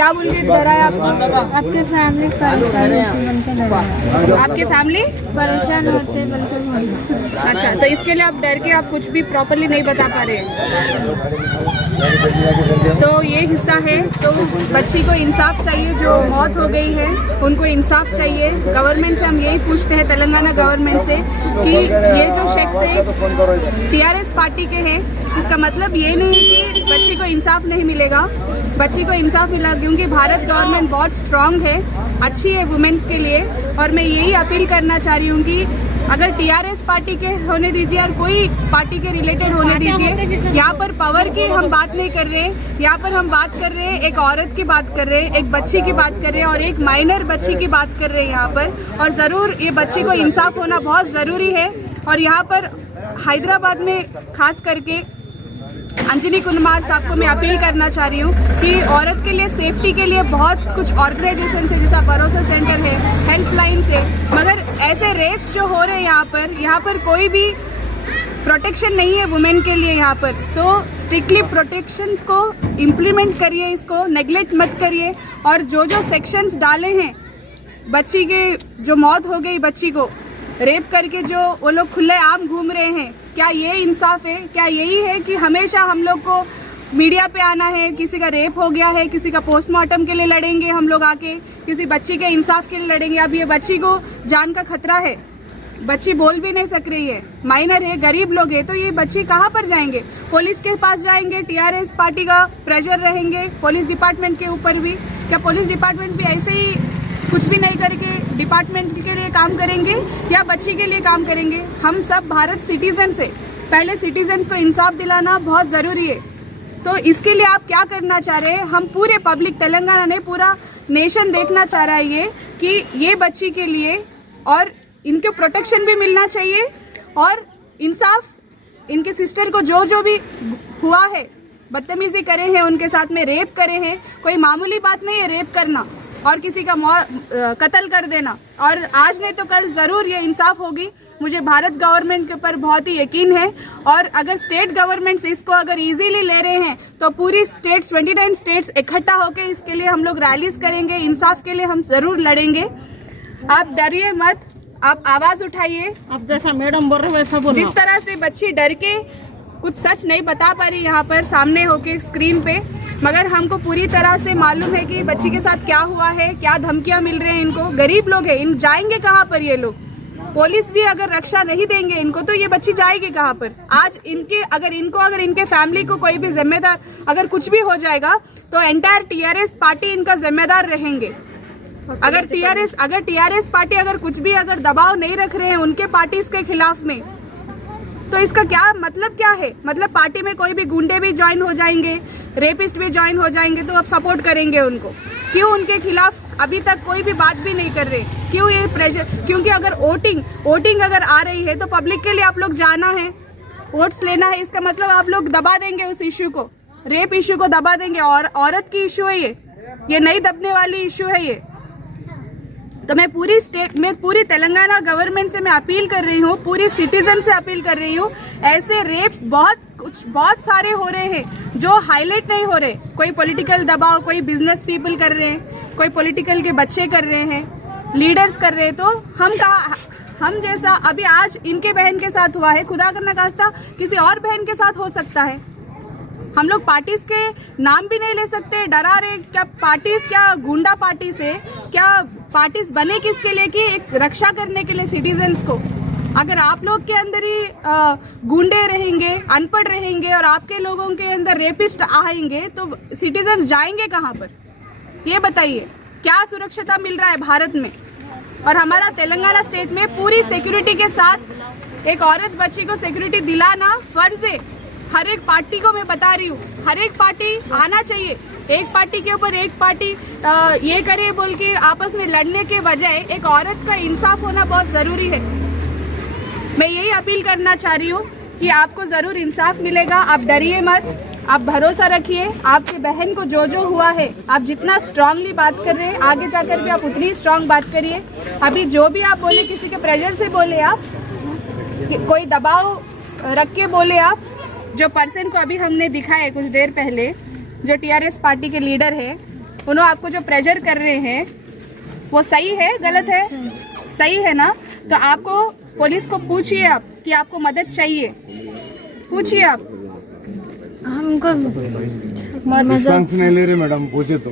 क्या बोल के डराया आपको? आपके फैमिली परेशान होती बन के डरा, आपकी फैमिली परेशान होते बन के बोला। अच्छा, तो इसके लिए आप डर के आप कुछ भी प्रॉपरली नहीं बता पा रहे हैं। तो ये हिस्सा है। तो बच्ची को इंसाफ चाहिए, जो मौत हो गई है उनको इंसाफ चाहिए। गवर्नमेंट से हम यही पूछते हैं, तेलंगाना गवर्नमेंट से, कि ये जो शख्स है टीआरएस पार्टी के हैं, इसका मतलब ये नहीं है कि बच्ची को इंसाफ नहीं मिलेगा। बच्ची को इंसाफ मिला, क्योंकि भारत गवर्नमेंट बहुत स्ट्रांग है, अच्छी है वुमेन्स के लिए। और मैं यही अपील करना चाह रही हूँ कि अगर टीआरएस पार्टी के होने दीजिए और कोई पार्टी के रिलेटेड होने दीजिए, यहाँ पर पावर की हम बात नहीं कर रहे हैं। यहाँ पर हम बात कर रहे हैं, एक औरत की बात कर रहे हैं, एक बच्ची की बात कर रहे हैं और एक माइनर बच्ची की बात कर रहे हैं यहाँ पर। और ज़रूर ये बच्ची को इंसाफ होना बहुत ज़रूरी है। और यहाँ पर हैदराबाद में खास करके अंजनी कुमार साहब को मैं अपील करना चाह रही हूँ कि औरत के लिए सेफ्टी के लिए बहुत कुछ ऑर्गेनाइजेशन है, जैसा भरोसा सेंटर है, हेल्पलाइंस है, मगर ऐसे रेप्स जो हो रहे हैं यहाँ पर कोई भी प्रोटेक्शन नहीं है वुमेन के लिए यहाँ पर। तो स्ट्रिक्टली प्रोटेक्शंस को इम्प्लीमेंट करिए, इसको नेग्लेक्ट मत करिए। और जो सेक्शंस डाले हैं, बच्ची के जो मौत हो गई, बच्ची को रेप करके जो वो लोग खुले आम घूम रहे हैं, क्या ये इंसाफ है? क्या यही है कि हमेशा हम लोग को मीडिया पे आना है, किसी का रेप हो गया है, किसी का पोस्टमार्टम के लिए लड़ेंगे हम लोग आके, किसी बच्ची के इंसाफ के लिए लड़ेंगे? अब ये बच्ची को जान का खतरा है, बच्ची बोल भी नहीं सक रही है, माइनर है, गरीब लोग है, तो ये बच्ची कहाँ पर जाएंगे? पुलिस के पास जाएंगे, टीआरएस पार्टी का प्रेशर रहेंगे पुलिस डिपार्टमेंट के ऊपर भी। क्या पुलिस डिपार्टमेंट भी ऐसे ही कुछ भी नहीं करके डिपार्टमेंट के लिए काम करेंगे या बच्ची के लिए काम करेंगे? हम सब भारत सिटीजन से, पहले सिटीजन्स को इंसाफ दिलाना बहुत ज़रूरी है। तो इसके लिए आप क्या करना चाह रहे हैं? हम पूरे पब्लिक, तेलंगाना नहीं पूरा नेशन देखना चाह रहा है ये कि ये बच्ची के लिए और इनके प्रोटेक्शन भी मिलना चाहिए और इंसाफ, इनके सिस्टर को जो भी हुआ है, बदतमीजी करे हैं उनके साथ में, रेप करे हैं, कोई मामूली बात नहीं है रेप करना और किसी का कत्ल कर देना। और आज नहीं तो कल ज़रूर ये इंसाफ होगी, मुझे भारत गवर्नमेंट के ऊपर बहुत ही यकीन है। और अगर स्टेट गवर्नमेंट्स इसको अगर इजीली ले रहे हैं तो पूरी स्टेट्स, 29 स्टेट्स इकट्ठा होकर इसके लिए हम लोग रैलीज करेंगे, इंसाफ के लिए हम ज़रूर लड़ेंगे। आप डरिए मत, आप आवाज़ उठाइए। अब जैसा मैडम बोल रहे वैसा बोलो। जिस तरह से बच्ची डर के कुछ सच नहीं बता पा रही यहाँ पर सामने होके स्क्रीन पे, मगर हमको पूरी तरह से मालूम है कि बच्ची के साथ क्या हुआ है, क्या धमकियाँ मिल रहे हैं इनको। गरीब लोग हैं, इन जाएंगे कहाँ पर ये लोग? पुलिस भी अगर रक्षा नहीं देंगे इनको तो ये बच्ची जाएगी कहाँ पर? आज अगर इनके फैमिली को कोई भी जिम्मेदार, अगर कुछ भी हो जाएगा तो एंटायर टीआरएस पार्टी इनका जिम्मेदार रहेंगे। अगर टीआरएस पार्टी अगर कुछ भी अगर दबाव नहीं रख रहे हैं उनके पार्टीज के खिलाफ में, तो इसका क्या मतलब क्या है? मतलब पार्टी में कोई भी गुंडे भी ज्वाइन हो जाएंगे, रेपिस्ट भी ज्वाइन हो जाएंगे, तो अब सपोर्ट करेंगे उनको? क्यों उनके खिलाफ अभी तक कोई भी बात भी नहीं कर रहे? क्यों ये प्रेशर? क्योंकि अगर वोटिंग अगर आ रही है तो पब्लिक के लिए आप लोग जाना है, वोट्स लेना है, इसका मतलब आप लोग दबा देंगे उस इश्यू को, रेप इश्यू को दबा देंगे। और औरत की इश्यू है ये नहीं दबने वाली इश्यू है ये। तो मैं पूरी तेलंगाना गवर्नमेंट से मैं अपील कर रही हूँ, पूरी सिटीजन से अपील कर रही हूँ, ऐसे रेप्स बहुत सारे हो रहे हैं जो हाईलाइट नहीं हो रहे। कोई पॉलिटिकल दबाव, कोई बिजनेस पीपल कर रहे हैं, कोई पॉलिटिकल के बच्चे कर रहे हैं, लीडर्स कर रहे हैं। तो हम जैसा अभी आज इनके बहन के साथ हुआ है, खुदा करना खास्ता किसी और बहन के साथ हो सकता है। हम लोग पार्टीज के नाम भी नहीं ले सकते, डरा रहे। क्या पार्टीज, क्या गुंडा पार्टी से, क्या पार्टीज बने किसके लिए? कि एक रक्षा करने के लिए सिटीजन्स को। अगर आप लोग के अंदर ही गुंडे रहेंगे, अनपढ़ रहेंगे और आपके लोगों के अंदर रेपिस्ट आएंगे तो सिटीजन्स जाएंगे कहाँ पर? ये बताइए, क्या सुरक्षता मिल रहा है भारत में? और हमारा तेलंगाना स्टेट में पूरी सिक्योरिटी के साथ एक औरत बच्ची को सिक्योरिटी दिलाना फर्ज है। हर एक पार्टी को मैं बता रही हूँ, हर एक पार्टी आना चाहिए। एक पार्टी के ऊपर एक पार्टी ये करे बोल के आपस में लड़ने के बजाय एक औरत का इंसाफ होना बहुत ज़रूरी है। मैं यही अपील करना चाह रही हूँ कि आपको ज़रूर इंसाफ मिलेगा। आप डरिए मत, आप भरोसा रखिए। आपके बहन को जो हुआ है, आप जितना स्ट्रांगली बात कर रहे हैं, आगे जाकर भी आप उतनी स्ट्रांग बात करिए। अभी जो भी आप बोले, किसी के प्रेशर से बोले आप, कोई दबाव रख के बोले आप, जो पर्सन को अभी हमने दिखाया है कुछ देर पहले, जो टीआरएस पार्टी के लीडर है, उन्होंने आपको जो प्रेशर कर रहे हैं वो सही है गलत है? सही है ना? तो आपको पुलिस को पूछिए आप कि आपको मदद चाहिए, पूछिए आप। हमको डिस्टेंस नहीं ले रहे मैडम, पूछे तो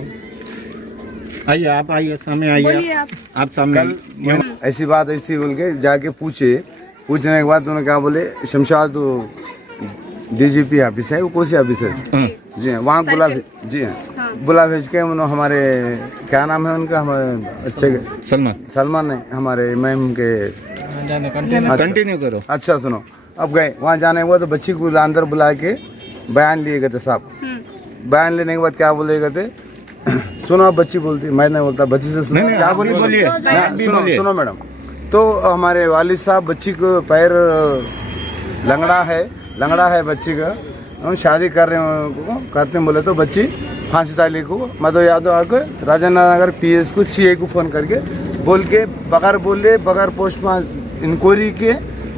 आइए, आप आइए, सामने आइए, बोलिए आप सामने। कल ऐसी बात ऐसी बोल के जाके पूछने के बाद उन्होंने क्या बोले, शमशाद डीजीपी ऑफिस है, वो कौन सी ऑफिस है? जी हाँ, वहाँ बुला, जी हाँ बुला भेज के उन्होंने हमारे क्या नाम है उनका, हमारे अच्छे सलमान नहीं, हमारे मैम के कंटिन्यू करो। अच्छा सुनो, अब गए वहाँ जाने के बाद तो बच्ची को अंदर बुला के बयान लिए गए थे साहब। बयान लेने के बाद क्या बोले गए थे, सुनो आप, बच्ची बोलती, मैं नहीं बोलता, बच्ची से सुनो क्या बोलिए। सुनो मैडम, तो हमारे वालिद साहब बच्ची को पैर लंगड़ा है बच्ची का, हम शादी कर रहे हैं करते हैं बोले तो बच्ची फांसी ताली को मधु यादव आकर राजेंद्र नगर पीएस को सीए को फ़ोन करके बोल के बगैर पोस्टमार्टम इंक्वायरी के,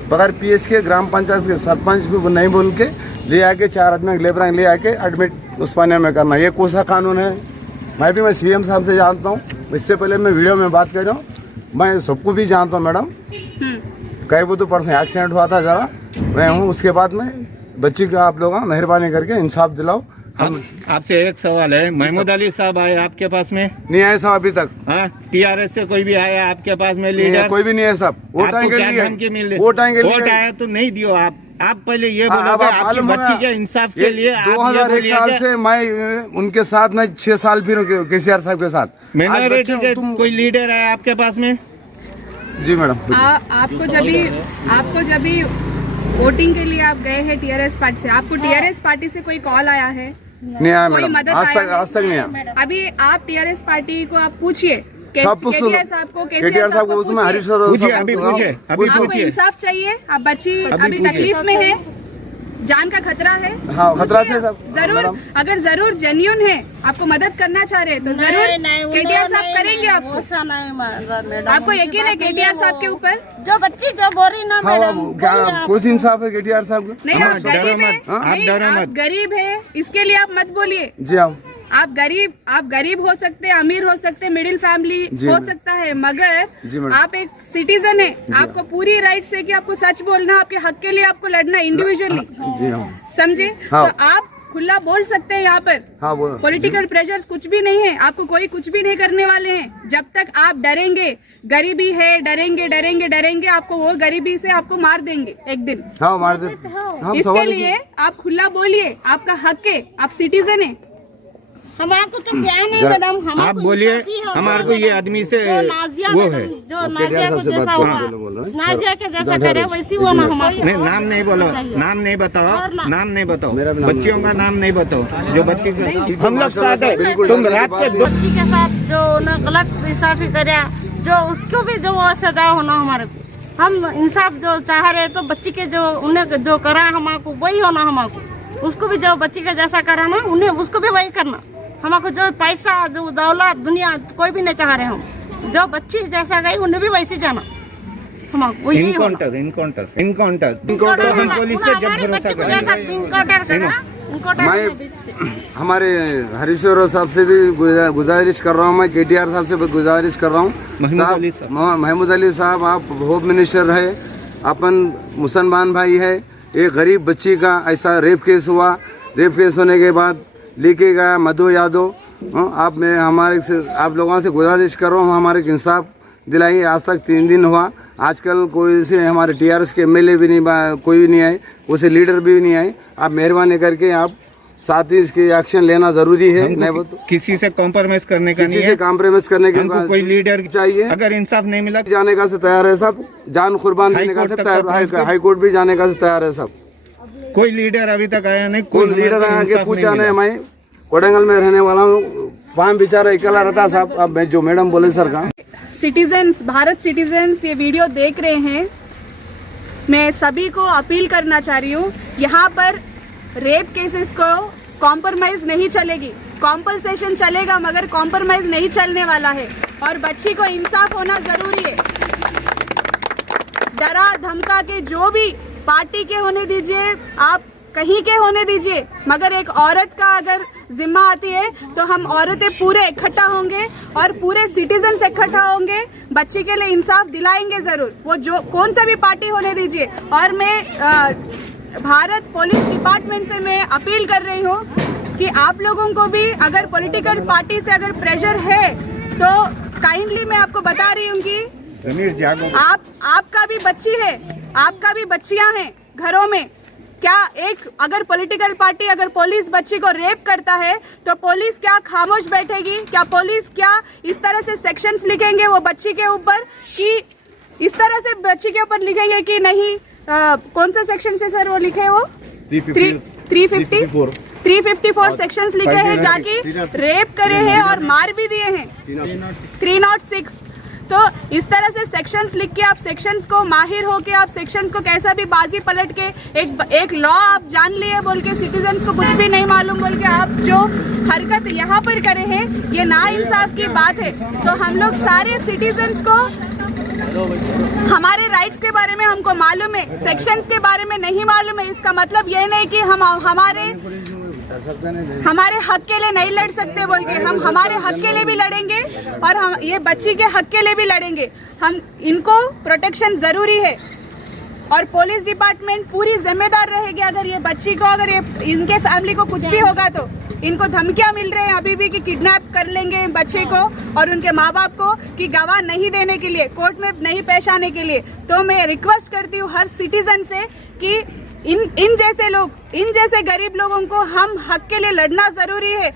बगैर पीएस के, ग्राम पंचायत के सरपंच को नहीं बोल के ले आके 4 आदमी लेबर ले आके एडमिट उस्मानिया में करना, ये कौन सा कानून है? मैं सीएम साहब से जानता हूँ, इससे पहले मैं वीडियो में बात कर रहा हूँ, मैं सबको भी जानता हूँ मैडम। कई वो तो परसों एक्सीडेंट हुआ था जरा, मैं हूँ, उसके बाद में बच्ची का आप लोग मेहरबानी करके इंसाफ दिलाओ। हम आपसे एक सवाल है, महमूद अली साहब आए आपके पास में? नहीं आए साहब अभी तक। टीआरएस से कोई भी आया आपके पास में लीडर? कोई भी नहीं है साहब, वोट आएंगे तो नहीं दियो आप पहले ये बोलो कि आपकी बच्ची के इंसाफ के लिए 2001 साल से मैं उनके साथ, मैं 6 साल फिर केसीआर साहब के साथ। मिनोरिटी के कोई लीडर है आपके पास में? जी मैडम। आपको जब भी वोटिंग के लिए आप गए हैं टीआरएस पार्टी से, आपको टीआरएस पार्टी से कोई कॉल आया है? नहीं आया कोई मैडम, मदद आज तक नहीं आया। अभी आप टीआरएस पार्टी को आप पूछिए, केटीआर साहब को उसमें हरीश आपको इंसाफ चाहिए? आप बच्ची अभी तकलीफ में है, जान का खतरा है। हाँ, खतरा है साहब। जरूर, अगर जरूर जेन्युइन है, आपको मदद करना चाह रहे तो जरूर केटीआर साहब करेंगे आपको। आपको यकीन है केटीआर साहब के ऊपर? जो बच्ची जो बोल रही ना मैडम, क्या कुछ इंसाफ है केटीआर साहब को? नहीं, आप गरीब है, आप गरीब है, इसके लिए आप मत बोलिए। जी हाँ, आप गरीब हो सकते हैं, अमीर हो सकते हैं, मिडिल फैमिली हो सकता है, मगर आप एक सिटीजन है, आपको पूरी राइट्स है कि आपको सच बोलना, आपके हक के लिए आपको लड़ना इंडिविजुअली, समझे? तो आप खुला बोल सकते हैं यहाँ पर। पॉलिटिकल प्रेशर्स कुछ भी नहीं है, आपको कोई कुछ भी नहीं करने वाले हैं। जब तक आप डरेंगे, गरीबी है, डरेंगे, आपको वो गरीबी से आपको मार देंगे एक दिन। हाँ, मार देंगे। इसके लिए आप खुला बोलिए, आपका हक है, आप सिटीजन है। हमारे तो ज्ञान है मैडम, आप बोलिए, हमारे को ये आदमी से वो है जो नाजिया को जैसा हुआ, नाजिया के जैसा करे वैसी वो ना हमारे। नहीं, नाम नहीं बोलो, नाम नहीं बताओ, बच्चियों का नाम नहीं बताओ। जो बच्ची हम लोग साथ है, तुम रात के बच्ची के साथ जो न गलत इंसाफी करे, जो उसको भी जो सजा होना हमारे को। हम इंसाफ जो चाह रहे तो बच्ची के जो उन्हें जो करा हमारे वही होना, हमारे उसको भी जो बच्ची के जैसा कराना उन्हें उसको भी वही करना। हमारे जो पैसा जो दौलत दुनिया कोई भी नहीं चाह रहे हम, जो बच्ची जैसा गई उन्हें भी वैसे जाना। हमारे इनकाउंटर हम पुलिस से जब भरोसा करेंगे। हमारे हरीश्वर साहब से भी गुजारिश कर रहा हूँ, मैं केटीआर साहब से भी गुजारिश कर रहा हूँ। महमूद अली साहब, आप होम मिनिस्टर है, अपन मुसलमान भाई है, एक गरीब बच्ची का ऐसा रेप केस हुआ, रेप केस होने के बाद लेके गया मधु यादव। आप लोगों से गुजारिश कर रहा हूँ, हमारे इंसाफ दिलाई। आज तक 3 दिन हुआ, आजकल कोई से हमारे टीआरएस के एमएलए भी नहीं, कोई भी नहीं आए, उसे लीडर भी नहीं आए। आप मेहरबानी करके आप साथ ही इसकी एक्शन लेना जरूरी है। नहीं वो तो किसी से कॉम्प्रोमाइज करने का नहीं है, किसी से कॉम्प्रोमाइज करने के कोई लीडर चाहिए। अगर इंसाफ नहीं मिला जाने का से तैयार है सब, जान कुर्बान देने का से तैयार, हाईकोर्ट भी जाने का से तैयार है सब। कोई लीडर अभी तक आया नहीं, कोई लीडर आया के पूछा नहीं। मैं कोडंगल में रहने वाला हूँ, वहाँ बेचारा अकेला रहता साहब। अब मैं जो मैडम बोले सर का सिटीजन्स, भारत सिटीजन्स ये वीडियो देख रहे हैं, मैं सभी को अपील करना चाह रही हूँ, यहाँ पर रेप केसेस को कॉम्प्रोमाइज नहीं चलेगी, कॉम्पनसेशन चलेगा मगर कॉम्प्रोमाइज नहीं चलने वाला है। और बच्ची को इंसाफ होना जरूरी है। डरा धमका के जो भी पार्टी के होने दीजिए, आप कहीं के होने दीजिए, मगर एक औरत का अगर जिम्मा आती है तो हम औरतें पूरे इकट्ठा होंगे और पूरे सिटीजन्स इकट्ठा होंगे, बच्ची के लिए इंसाफ दिलाएंगे जरूर, वो जो कौन सा भी पार्टी होने दीजिए। और मैं भारत पुलिस डिपार्टमेंट से मैं अपील कर रही हूँ कि आप लोगों को भी अगर पॉलिटिकल पार्टी से अगर प्रेशर है तो काइंडली मैं आपको बता रही हूँ कि आपका भी बच्ची है, आपका भी बच्चियां हैं घरों में। क्या एक अगर पॉलिटिकल पार्टी अगर पुलिस बच्ची को रेप करता है तो पुलिस क्या खामोश बैठेगी? क्या पुलिस क्या इस तरह से सेक्शंस लिखेंगे वो बच्ची के ऊपर कि इस तरह से बच्ची के ऊपर लिखेंगे कि नहीं कौन सा सेक्शन से सर वो लिखे वो 354 सेक्शंस लिखे हैं जाके रेप करे हैं और मार भी दिए हैं 306। तो इस तरह से सेक्शंस लिख के आप सेक्शंस को माहिर होके आप सेक्शंस को कैसा भी बाजी पलट के एक लॉ आप जान लिए बोल के सिटीजन्स को कुछ भी नहीं मालूम बोल के आप जो हरकत यहाँ पर करे हैं ये नाइंसाफ की बात है। तो हम लोग सारे सिटीजन्स को हमारे राइट्स के बारे में हमको मालूम है, सेक्शंस के बारे में नहीं मालूम है। इसका मतलब ये नहीं कि हम हमारे हक के लिए नहीं लड़ सकते बोल के, हम हमारे हक के लिए भी लड़ेंगे और हम ये बच्ची के हक के लिए भी लड़ेंगे। हम इनको प्रोटेक्शन जरूरी है और पुलिस डिपार्टमेंट पूरी जिम्मेदार रहेगी। अगर ये बच्ची को अगर ये इनके फैमिली को कुछ भी होगा तो इनको धमकियां मिल रहे हैं अभी भी कि किडनैप कर लेंगे बच्चे को और उनके माँ बाप को कि गवाह नहीं देने के लिए, कोर्ट में नहीं पेश आने के लिए। तो मैं रिक्वेस्ट करती हूँ हर सिटीजन से कि इन जैसे लोग, इन जैसे गरीब लोगों को हम हक के लिए लड़ना जरूरी है।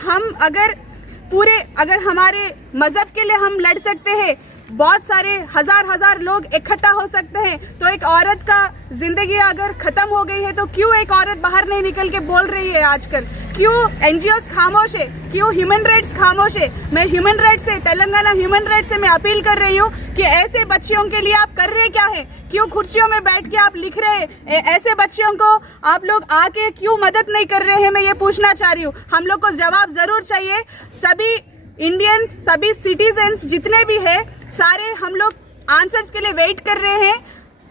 हम अगर हमारे मजहब के लिए हम लड़ सकते हैं, बहुत सारे हजार लोग इकट्ठा हो सकते हैं, तो एक औरत का जिंदगी अगर खत्म हो गई है तो क्यों एक औरत बाहर नहीं निकल के बोल रही है आजकल? क्यों एनजीओस खामोश है? क्यों ह्यूमन राइट्स खामोश है? मैं ह्यूमन राइट्स से, तेलंगाना ह्यूमन राइट्स से मैं अपील कर रही हूँ कि ऐसे बच्चियों के लिए आप कर रहे क्या है? क्यों कुर्सियों में बैठ के आप लिख रहे हैं? ऐसे बच्चियों को आप लोग आके क्यों मदद नहीं कर रहे हैं? मैं ये पूछना चाह रही हूँ। हम लोग को जवाब जरूर चाहिए। सभी इंडियंस, सभी सिटीजन्स जितने भी है सारे हम लोग आंसर्स के लिए वेट कर रहे हैं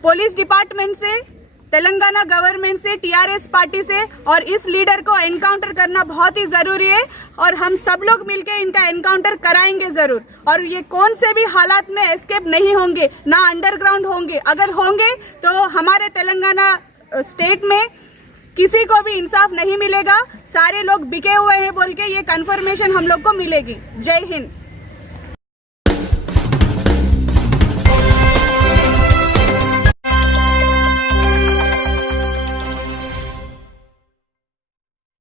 पुलिस डिपार्टमेंट से, तेलंगाना गवर्नमेंट से, टीआरएस पार्टी से, और इस लीडर को एनकाउंटर करना बहुत ही जरूरी है और हम सब लोग मिलकर इनका एनकाउंटर कराएंगे जरूर। और ये कौन से भी हालात में एस्केप नहीं होंगे, ना अंडरग्राउंड होंगे। अगर होंगे तो हमारे तेलंगाना स्टेट में किसी को भी इंसाफ नहीं मिलेगा। सारे लोग बिके हुए हैं बोल के ये कंफर्मेशन हम लोग को मिलेगी। जय हिंद।